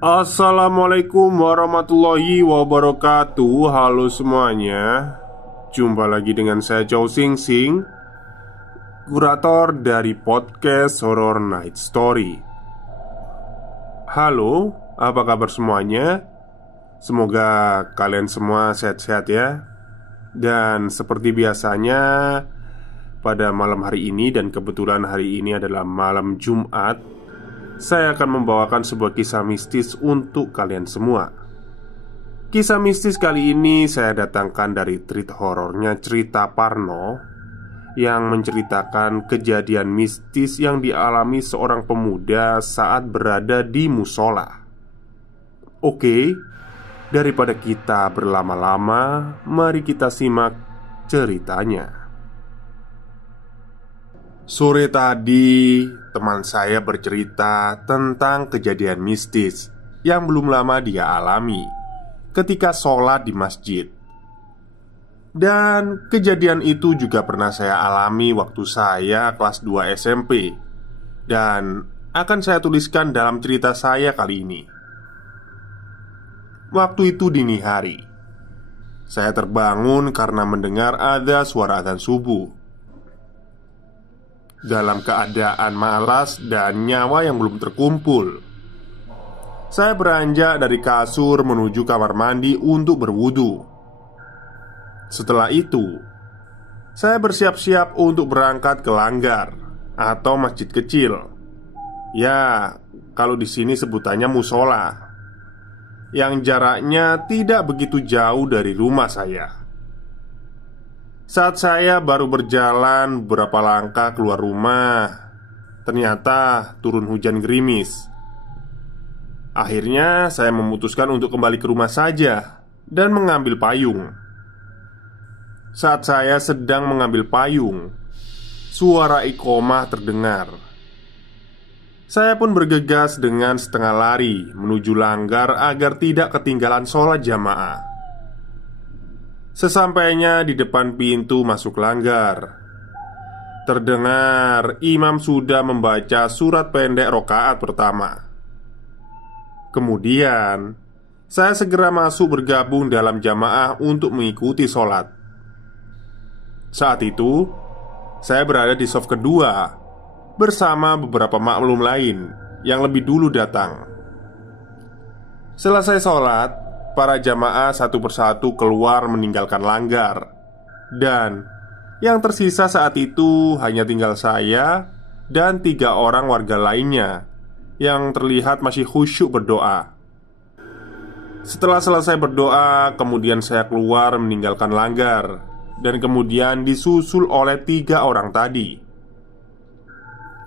Assalamualaikum warahmatullahi wabarakatuh. Halo semuanya. Jumpa lagi dengan saya Chow Sing Sing, kurator dari podcast Horror Night Story. Halo, apa kabar semuanya? Semoga kalian semua sehat-sehat ya. Dan seperti biasanya, pada malam hari ini, dan kebetulan hari ini adalah malam Jumat, saya akan membawakan sebuah kisah mistis untuk kalian semua. Kisah mistis kali ini saya datangkan dari treat horornya Cerita Parno, yang menceritakan kejadian mistis yang dialami seorang pemuda saat berada di musola. Oke, daripada kita berlama-lama, mari kita simak ceritanya. Sore tadi, teman saya bercerita tentang kejadian mistis yang belum lama dia alami ketika sholat di masjid. Dan kejadian itu juga pernah saya alami waktu saya kelas 2 SMP. Dan akan saya tuliskan dalam cerita saya kali ini. Waktu itu dini hari, saya terbangun karena mendengar ada suara adzan subuh. Dalam keadaan malas dan nyawa yang belum terkumpul, saya beranjak dari kasur menuju kamar mandi untuk berwudu. Setelah itu, saya bersiap-siap untuk berangkat ke langgar atau masjid kecil. Ya, kalau di sini sebutannya musola, yang jaraknya tidak begitu jauh dari rumah saya. Saat saya baru berjalan beberapa langkah keluar rumah, ternyata turun hujan gerimis. Akhirnya saya memutuskan untuk kembali ke rumah saja dan mengambil payung. Saat saya sedang mengambil payung, suara iqomah terdengar. Saya pun bergegas dengan setengah lari menuju langgar agar tidak ketinggalan sholat jamaah. Sesampainya di depan pintu masuk langgar, terdengar imam sudah membaca surat pendek rokaat pertama. Kemudian, saya segera masuk bergabung dalam jamaah untuk mengikuti sholat. Saat itu, saya berada di shaf kedua bersama beberapa makmum lain yang lebih dulu datang. Selesai sholat, para jamaah satu persatu keluar meninggalkan langgar. Dan yang tersisa saat itu hanya tinggal saya dan 3 orang warga lainnya yang terlihat masih khusyuk berdoa. Setelah selesai berdoa, kemudian saya keluar meninggalkan langgar, dan kemudian disusul oleh 3 orang tadi.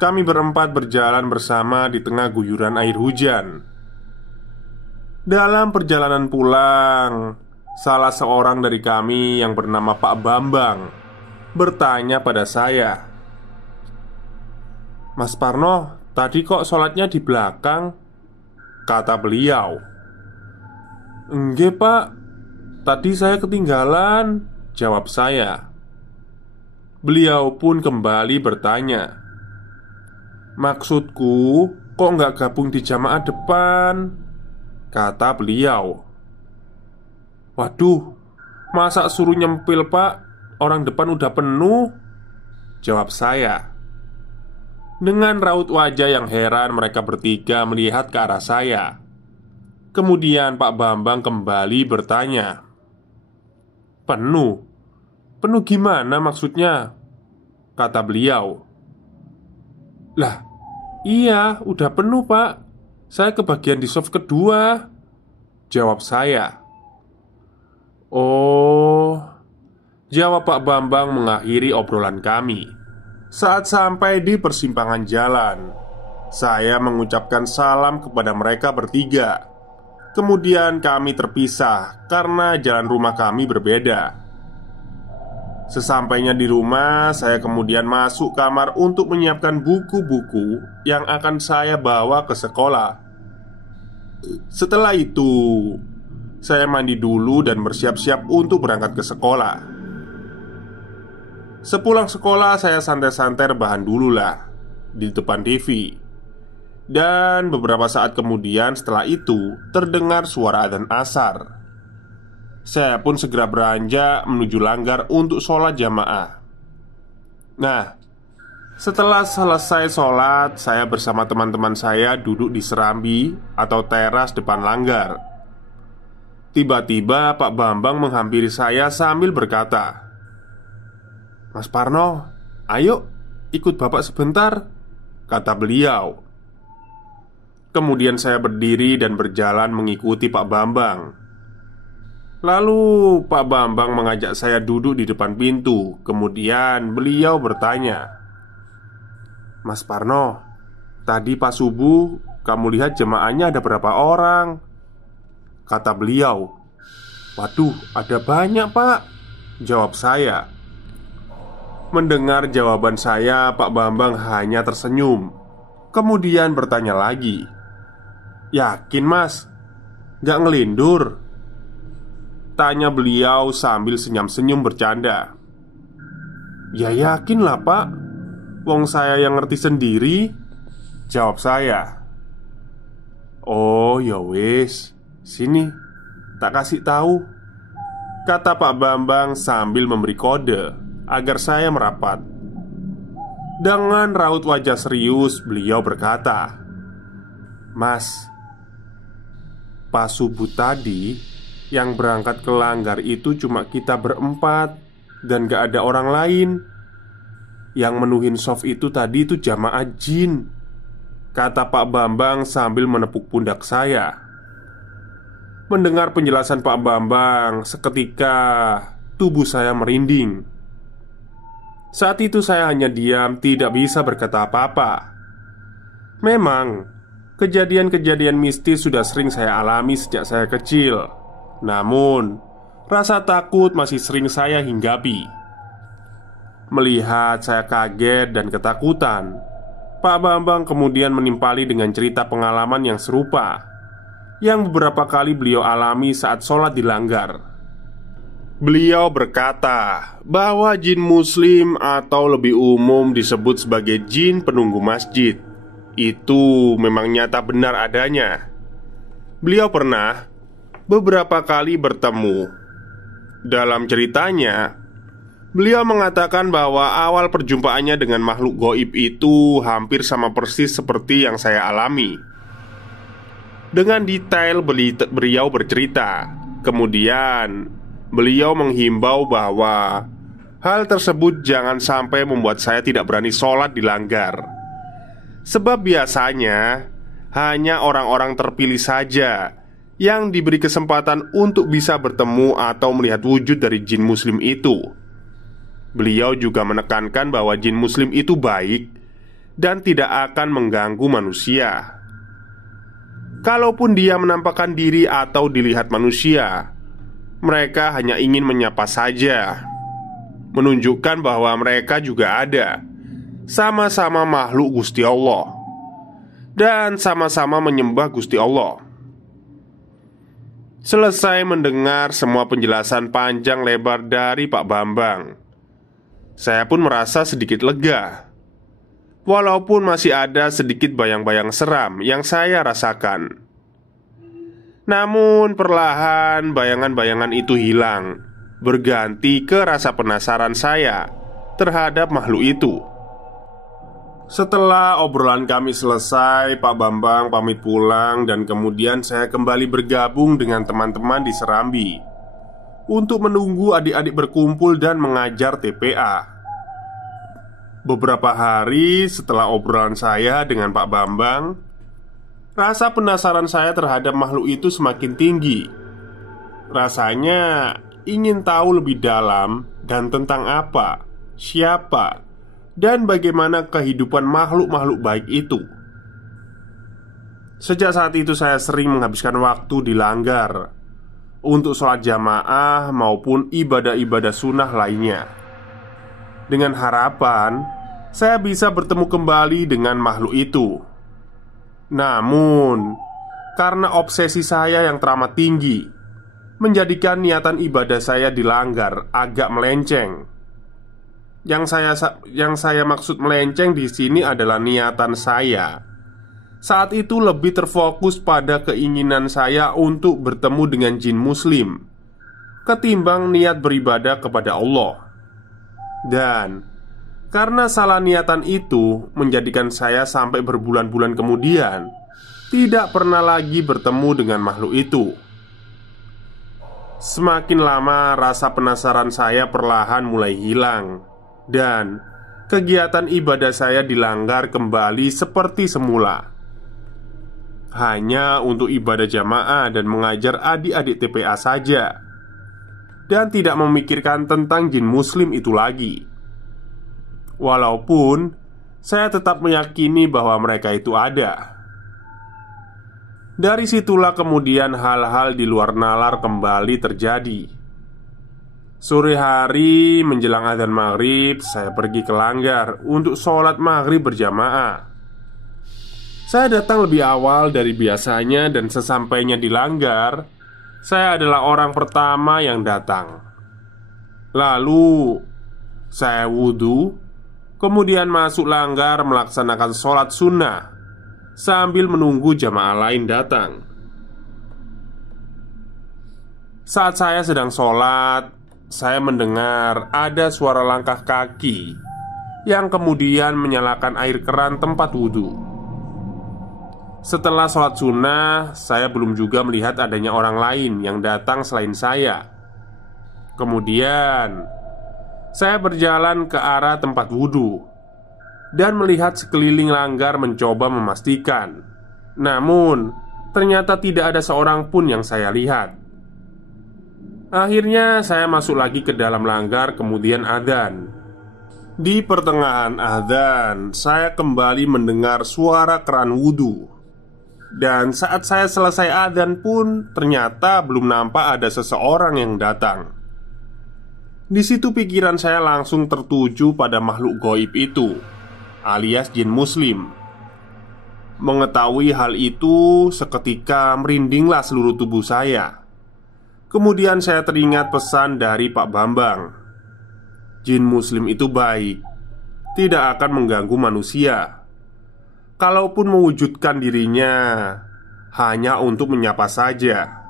Kami berempat berjalan bersama di tengah guyuran air hujan. Dalam perjalanan pulang, salah seorang dari kami yang bernama Pak Bambang bertanya pada saya, "Mas Parno, tadi kok sholatnya di belakang?" Kata beliau. "Enggak Pak, tadi saya ketinggalan," jawab saya. Beliau pun kembali bertanya, "Maksudku, kok nggak gabung di jamaah depan?" Kata beliau. "Waduh, masa suruh nyempil Pak? Orang depan udah penuh," jawab saya. Dengan raut wajah yang heran, mereka bertiga melihat ke arah saya. Kemudian Pak Bambang kembali bertanya, "Penuh? Penuh gimana maksudnya?" Kata beliau. "Lah, iya, udah penuh Pak. Saya kebagian di shaf kedua," jawab saya. "Oh," jawab Pak Bambang mengakhiri obrolan kami. Saat sampai di persimpangan jalan, saya mengucapkan salam kepada mereka bertiga. Kemudian kami terpisah karena jalan rumah kami berbeda. Sesampainya di rumah, saya kemudian masuk kamar untuk menyiapkan buku-buku yang akan saya bawa ke sekolah. Setelah itu, saya mandi dulu dan bersiap-siap untuk berangkat ke sekolah. Sepulang sekolah, saya santai-santai rebahan dulu lah di depan TV. Dan beberapa saat kemudian setelah itu terdengar suara adzan asar. Saya pun segera beranjak menuju langgar untuk sholat jamaah. Nah, setelah selesai sholat, saya bersama teman-teman saya duduk di serambi atau teras depan langgar. Tiba-tiba Pak Bambang menghampiri saya sambil berkata, "Mas Parno, ayo ikut Bapak sebentar," kata beliau. Kemudian saya berdiri dan berjalan mengikuti Pak Bambang. Lalu Pak Bambang mengajak saya duduk di depan pintu. Kemudian beliau bertanya, "Mas Parno, tadi pas subuh kamu lihat jemaahnya ada berapa orang?" Kata beliau. "Waduh, ada banyak, Pak," jawab saya. Mendengar jawaban saya, Pak Bambang hanya tersenyum. Kemudian bertanya lagi, "Yakin, Mas? Gak ngelindur?" Tanya beliau sambil senyum-senyum bercanda. "Ya yakin lah, Pak. Wong saya yang ngerti sendiri," jawab saya. "Oh ya wis, sini, tak kasih tahu," kata Pak Bambang sambil memberi kode agar saya merapat. Dengan raut wajah serius, beliau berkata, "Mas, pas subuh tadi yang berangkat ke langgar itu cuma kita berempat dan gak ada orang lain. Yang menuhin soft itu tadi itu jamaah jin," kata Pak Bambang sambil menepuk pundak saya. Mendengar penjelasan Pak Bambang, seketika tubuh saya merinding. Saat itu saya hanya diam, tidak bisa berkata apa-apa. Memang, kejadian-kejadian mistis sudah sering saya alami sejak saya kecil. Namun, rasa takut masih sering saya hinggapi. Melihat saya kaget dan ketakutan, Pak Bambang kemudian menimpali dengan cerita pengalaman yang serupa yang beberapa kali beliau alami saat sholat di langgar. Beliau berkata bahwa jin muslim atau lebih umum disebut sebagai jin penunggu masjid itu memang nyata benar adanya. Beliau pernah beberapa kali bertemu. Dalam ceritanya, beliau mengatakan bahwa awal perjumpaannya dengan makhluk goib itu hampir sama persis seperti yang saya alami. Dengan detail beliau bercerita. Kemudian beliau menghimbau bahwa hal tersebut jangan sampai membuat saya tidak berani sholat di langgar. Sebab biasanya hanya orang-orang terpilih saja yang diberi kesempatan untuk bisa bertemu atau melihat wujud dari jin muslim itu. Beliau juga menekankan bahwa jin muslim itu baik dan tidak akan mengganggu manusia. Kalaupun dia menampakkan diri atau dilihat manusia, mereka hanya ingin menyapa saja, menunjukkan bahwa mereka juga ada, sama-sama makhluk Gusti Allah, dan sama-sama menyembah Gusti Allah. Selesai mendengar semua penjelasan panjang lebar dari Pak Bambang, saya pun merasa sedikit lega. Walaupun masih ada sedikit bayang-bayang seram yang saya rasakan. Namun perlahan bayangan-bayangan itu hilang, berganti ke rasa penasaran saya terhadap makhluk itu. Setelah obrolan kami selesai, Pak Bambang pamit pulang dan kemudian saya kembali bergabung dengan teman-teman di Serambi untuk menunggu adik-adik berkumpul dan mengajar TPA. Beberapa hari setelah obrolan saya dengan Pak Bambang, rasa penasaran saya terhadap makhluk itu semakin tinggi. Rasanya ingin tahu lebih dalam dan tentang apa, siapa, dan bagaimana kehidupan makhluk-makhluk baik itu. Sejak saat itu saya sering menghabiskan waktu di langgar untuk sholat jamaah maupun ibadah-ibadah sunnah lainnya, dengan harapan saya bisa bertemu kembali dengan makhluk itu. Namun, karena obsesi saya yang teramat tinggi menjadikan niatan ibadah saya di langgar agak melenceng. Yang saya maksud melenceng di sini adalah niatan saya saat itu lebih terfokus pada keinginan saya untuk bertemu dengan jin muslim ketimbang niat beribadah kepada Allah. Dan karena salah niatan itu menjadikan saya sampai berbulan-bulan kemudian tidak pernah lagi bertemu dengan makhluk itu. Semakin lama rasa penasaran saya perlahan mulai hilang, dan kegiatan ibadah saya dilanggar kembali seperti semula, hanya untuk ibadah jamaah dan mengajar adik-adik TPA saja, dan tidak memikirkan tentang jin muslim itu lagi. Walaupun saya tetap meyakini bahwa mereka itu ada. Dari situlah kemudian hal-hal di luar nalar kembali terjadi. Sore hari menjelang adzan maghrib, saya pergi ke Langgar untuk sholat maghrib berjamaah. Saya datang lebih awal dari biasanya dan sesampainya di Langgar, saya adalah orang pertama yang datang. Lalu saya wudhu, kemudian masuk Langgar melaksanakan sholat sunnah sambil menunggu jamaah lain datang. Saat saya sedang sholat, saya mendengar ada suara langkah kaki yang kemudian menyalakan air keran tempat wudhu. Setelah sholat sunnah, saya belum juga melihat adanya orang lain yang datang selain saya. Kemudian saya berjalan ke arah tempat wudhu dan melihat sekeliling Langgar mencoba memastikan. Namun ternyata tidak ada seorang pun yang saya lihat. Akhirnya saya masuk lagi ke dalam Langgar, kemudian adzan. Di pertengahan adzan, saya kembali mendengar suara keran wudhu. Dan saat saya selesai adzan pun ternyata belum nampak ada seseorang yang datang. Di situ pikiran saya langsung tertuju pada makhluk gaib itu, alias jin muslim. Mengetahui hal itu, seketika merindinglah seluruh tubuh saya. Kemudian saya teringat pesan dari Pak Bambang. Jin muslim itu baik, tidak akan mengganggu manusia. Kalaupun mewujudkan dirinya, hanya untuk menyapa saja.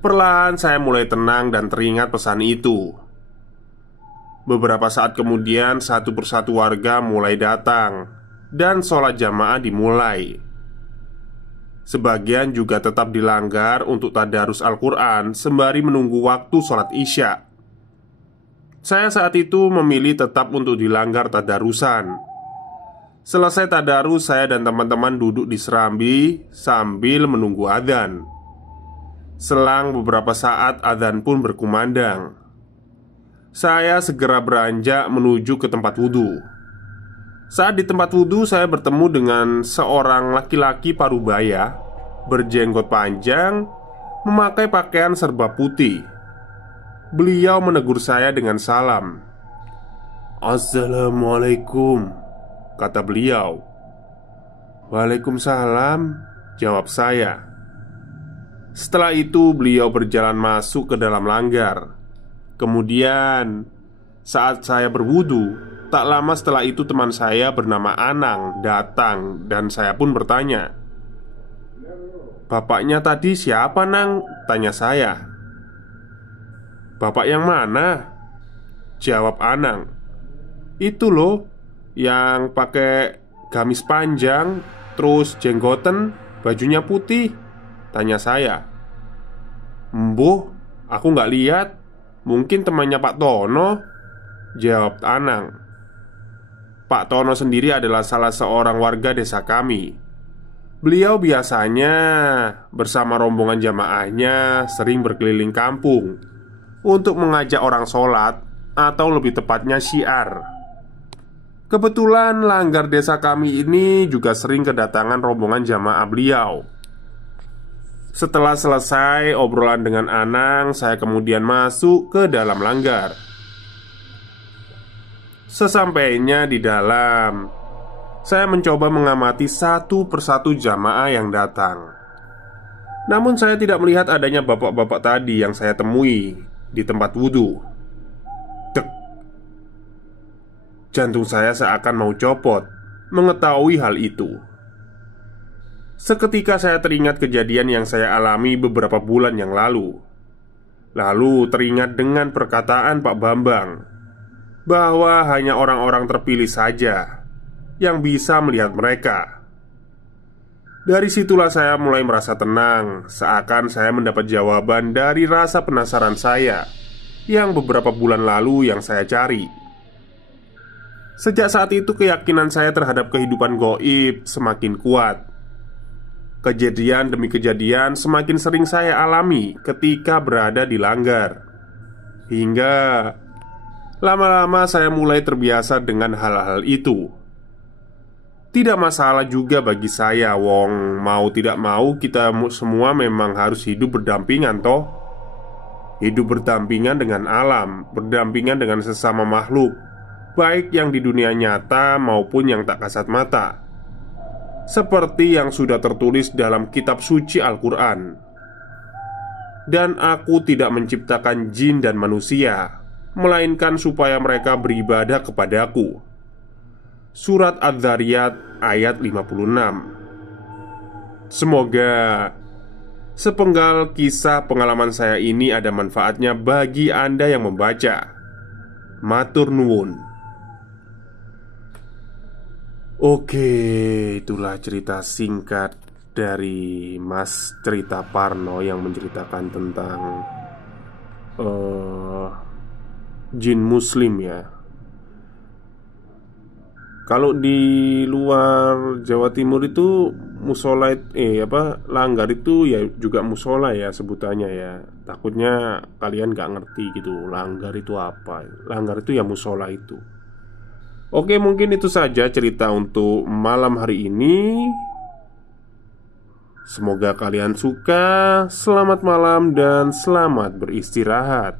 Perlahan saya mulai tenang dan teringat pesan itu. Beberapa saat kemudian satu persatu warga mulai datang dan sholat jamaah dimulai. Sebagian juga tetap di Langgar untuk tadarus Al-Quran sembari menunggu waktu sholat isya. Saya saat itu memilih tetap untuk di Langgar tadarusan. Selesai tadarus, saya dan teman-teman duduk di serambi sambil menunggu adzan. Selang beberapa saat adzan pun berkumandang. Saya segera beranjak menuju ke tempat wudhu. Saat di tempat wudhu, saya bertemu dengan seorang laki-laki parubaya berjenggot panjang, memakai pakaian serba putih. Beliau menegur saya dengan salam. "Assalamualaikum," kata beliau. "Waalaikumsalam," jawab saya. Setelah itu beliau berjalan masuk ke dalam Langgar. Kemudian saat saya berwudu, tak lama setelah itu teman saya bernama Anang datang dan saya pun bertanya, "Bapaknya tadi siapa, Nang?" tanya saya. "Bapak yang mana?" jawab Anang. "Itu loh, yang pakai gamis panjang, terus jenggoten, bajunya putih," tanya saya. "Mbuh, aku nggak lihat. Mungkin temannya Pak Tono," jawab Anang. Pak Tono sendiri adalah salah seorang warga desa kami. Beliau biasanya bersama rombongan jamaahnya sering berkeliling kampung untuk mengajak orang sholat, atau lebih tepatnya syiar. Kebetulan Langgar desa kami ini juga sering kedatangan rombongan jamaah beliau. Setelah selesai obrolan dengan Anang, saya kemudian masuk ke dalam Langgar. Sesampainya di dalam, saya mencoba mengamati satu persatu jamaah yang datang. Namun saya tidak melihat adanya bapak-bapak tadi yang saya temui di tempat wudhu. Dek. Jantung saya seakan mau copot mengetahui hal itu. Seketika saya teringat kejadian yang saya alami beberapa bulan yang lalu. Lalu teringat dengan perkataan Pak Bambang bahwa hanya orang-orang terpilih saja yang bisa melihat mereka. Dari situlah saya mulai merasa tenang, seakan saya mendapat jawaban dari rasa penasaran saya yang beberapa bulan lalu yang saya cari. Sejak saat itu keyakinan saya terhadap kehidupan gaib semakin kuat. Kejadian demi kejadian semakin sering saya alami ketika berada di Langgar. Hingga lama-lama saya mulai terbiasa dengan hal-hal itu. Tidak masalah juga bagi saya, wong mau tidak mau kita semua memang harus hidup berdampingan toh. Hidup berdampingan dengan alam, berdampingan dengan sesama makhluk, baik yang di dunia nyata maupun yang tak kasat mata. Seperti yang sudah tertulis dalam kitab suci Al-Quran. Dan aku tidak menciptakan jin dan manusia, melainkan supaya mereka beribadah kepadaku. Surat Adz-Dzariyat ayat 56. Semoga sepenggal kisah pengalaman saya ini ada manfaatnya bagi Anda yang membaca. Matur nuwun. Oke, itulah cerita singkat dari Mas Cerita Parno yang menceritakan tentang jin muslim ya. Kalau di luar Jawa Timur itu musola langgar itu ya juga musola ya sebutannya ya. Takutnya kalian gak ngerti gitu. Langgar itu apa? Langgar itu ya musola itu. Oke, mungkin itu saja cerita untuk malam hari ini. Semoga kalian suka. Selamat malam dan selamat beristirahat.